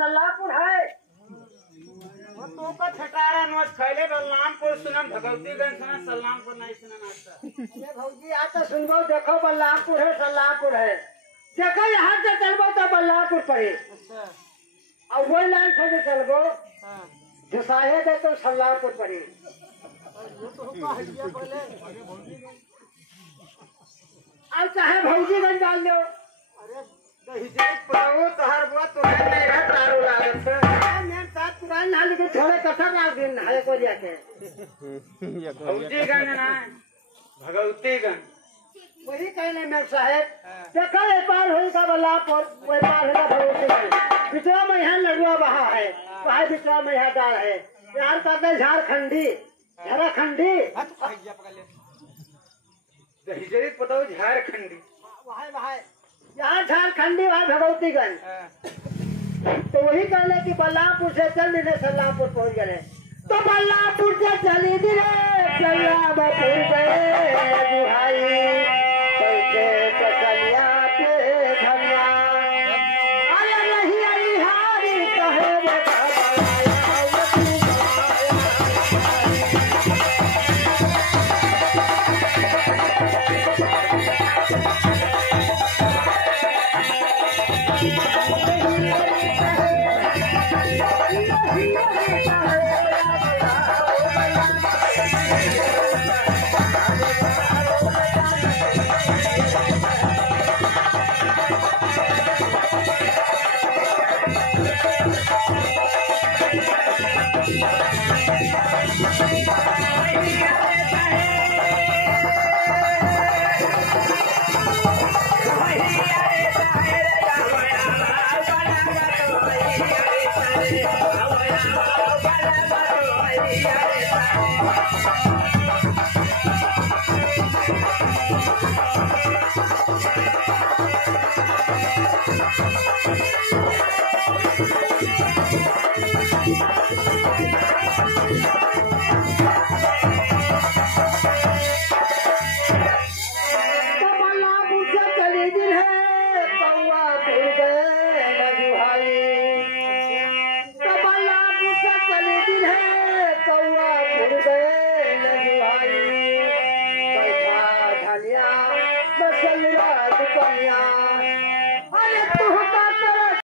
सल्लापुर है। तो का छटारा नोच खैले बलरामपुर सुनम भगवतीगंज सुनम सल्लामपुर नहीं सुनम आता। ये भौजी आता सुनबो देखो बल्लापुर है सल्लापुर है। देखो यहाँ से चलबो तो बल्लापुर पड़े। अच्छा। और वही लाइन से चलबो हाँ। घुसाए दे तो सल्लापुर पड़े। अब चाहे भौजीगंज डाल लो। अरे दहीजे पाओ तोहर बुआ तोहर नहीं रह तारो लागत है। मैं साथ पुरान ना लेकिन थोड़े कसर ना दिन है को जाके। भगवतीगंज ना भगवतीगंज। वही कहने में साहब देखो एक बार होगा बल्लापुर कोई बार होगा भगवतीगंज। बिचवा में यहाँ लड़ुआ बहा है वहाँ बिचवा में यहाँ डाल है। यार कहते हैं झारखंडी झारखंडी। दहीजे बताओ झारखंडी। वहाँ यहाँ झारखंडी वहाँ भगवतीगंज। तो वही कहले कि बल्लापुर से चल दिने सल्लापुर पहुँच गए। तो बल्लापुर से चली दिने सल्लापुर गए भाई कैसे चलिया पे धनिया अरे नहीं अरे हारी कहे Thank you.